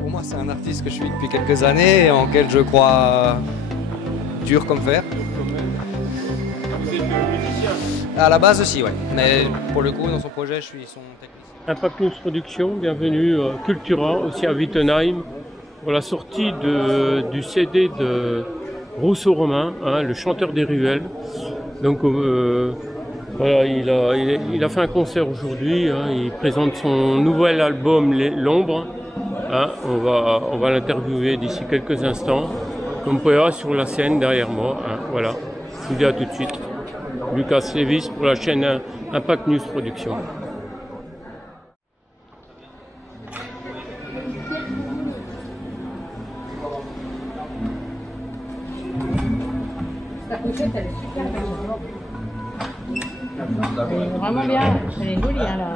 Pour moi, c'est un artiste que je suis depuis quelques années et en lequel je crois dur comme fer. Vous êtes musicien? À la base aussi, ouais. Mais pour le coup, dans son projet, je suis son technicien. Impact News Production, bienvenue Cultura, aussi à Wittenheim, pour la sortie du CD de Rousseau Romain, hein, le chanteur des ruelles. Donc voilà, il a fait un concert aujourd'hui, hein, il présente son nouvel album L'Ombre. Hein, on va l'interviewer d'ici quelques instants. Comme vous pouvez voir sur la scène derrière moi, hein, voilà. Je vous dis à tout de suite. Lucas Lévis pour la chaîne Impact News Production. Ta pochette, elle est super belle. Elle est vraiment bien. Elle est jolie, hein, là.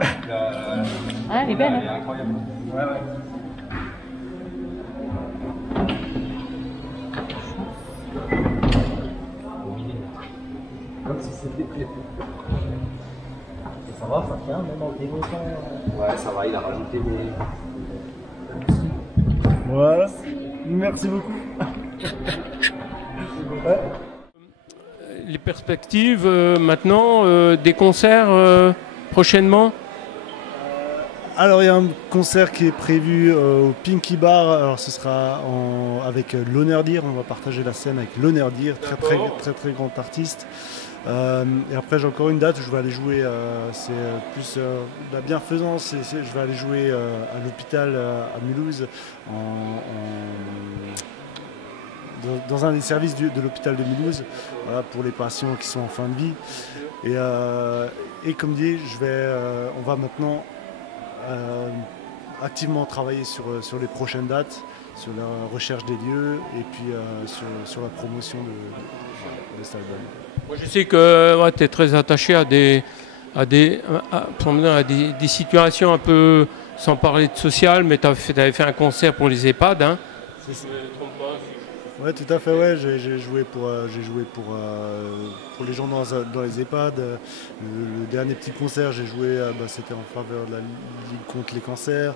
Ah, elle est belle, hein. Comme si c'était prévu. Et ça va, ça tient, même en démontant. Ouais, ça va, il a rajouté des... Voilà. Merci beaucoup. Ouais. Les perspectives maintenant, des concerts prochainement? Alors il y a un concert qui est prévu au Pinky Bar. Alors ce sera avec l'Honneur Dire. On va partager la scène avec l'Honneur Dire, très grand artiste. Et après j'ai encore une date où je vais aller jouer. C'est plus la bienfaisance. Je vais aller jouer à l'hôpital à Mulhouse dans un des services de l'hôpital de Mulhouse, voilà, pour les patients qui sont en fin de vie. Et comme dit, on va maintenant activement travailler sur les prochaines dates, sur la recherche des lieux et puis sur la promotion de cet album. Moi, je sais que ouais, tu es très attaché à des situations un peu, sans parler de social, mais tu avais fait un concert pour les EHPAD. Hein. Oui, tout à fait, ouais. J'ai joué pour les gens dans les EHPAD. Le dernier petit concert, j'ai joué, c'était en faveur de la Ligue contre les cancers.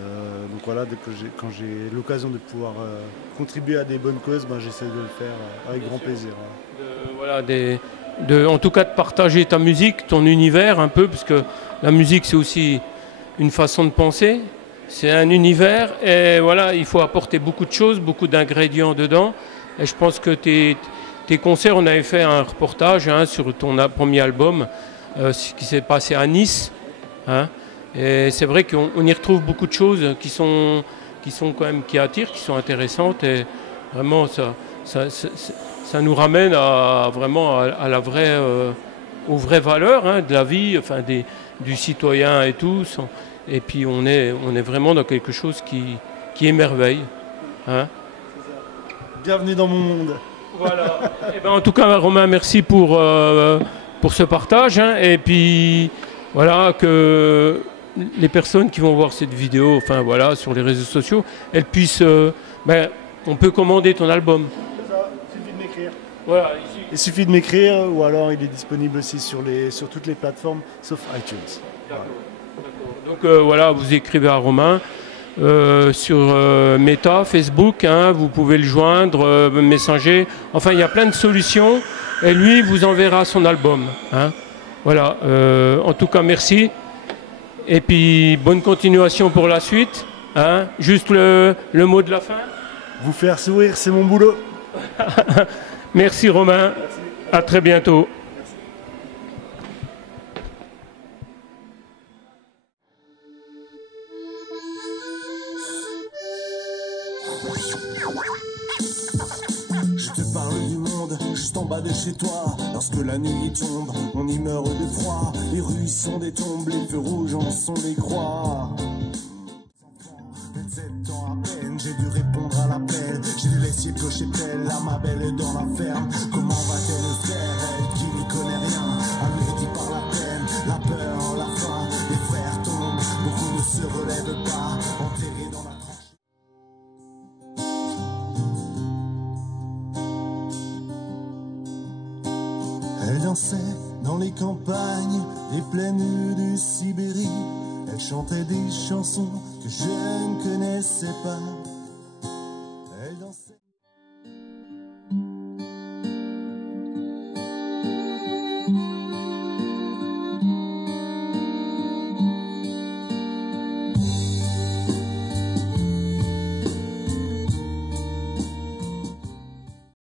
Donc voilà, quand j'ai l'occasion de pouvoir contribuer à des bonnes causes, j'essaie de le faire avec grand plaisir. Voilà, en tout cas de partager ta musique, ton univers un peu, parce que la musique c'est aussi une façon de penser. C'est un univers et voilà, il faut apporter beaucoup de choses, beaucoup d'ingrédients dedans. Et je pense que tes concerts, on avait fait un reportage sur ton premier album, ce qui s'est passé à Nice. Hein, et c'est vrai qu'on y retrouve beaucoup de choses qui sont quand même, qui attirent, qui sont intéressantes. Et vraiment, ça nous ramène vraiment à la vraie, aux vraies valeurs de la vie, enfin du citoyen et tout. Et puis on est vraiment dans quelque chose qui émerveille. Hein. Bienvenue dans mon monde. Voilà. Et ben, en tout cas, Romain, merci pour ce partage. Hein. Et puis voilà, que les personnes qui vont voir cette vidéo, enfin voilà, sur les réseaux sociaux, elles puissent. On peut commander ton album. C'est ça, il suffit de m'écrire. Voilà, il suffit de m'écrire, ou alors il est disponible aussi sur toutes les plateformes, sauf iTunes. Voilà. Donc voilà, vous écrivez à Romain sur Meta, Facebook, hein, vous pouvez le joindre, Messenger, enfin il y a plein de solutions et lui vous enverra son album. Hein. Voilà, en tout cas merci et puis bonne continuation pour la suite. Hein. Juste le mot de la fin. Vous faire sourire, c'est mon boulot. Merci Romain, merci. À très bientôt. Je te parle du monde, juste en bas de chez toi. Lorsque la nuit tombe, on y meurt de froid. Les rues sont des tombes, les feux rouges en sont des croix. 27 ans à peine, j'ai dû répondre à l'appel. J'ai dû laisser clocher pelle à ma belle dans la ferme. Comment va-t-elle faire, elle qui ne connaît rien, alourdie par la peine, la peur, la faim. Les frères tombent, beaucoup ne se relèvent pas, enterrés dans la tranchée. Elle dansait dans les campagnes, les plaines de Sibérie. Elle Elle chantait des chansons que je ne connaissais pas. Elle dansait.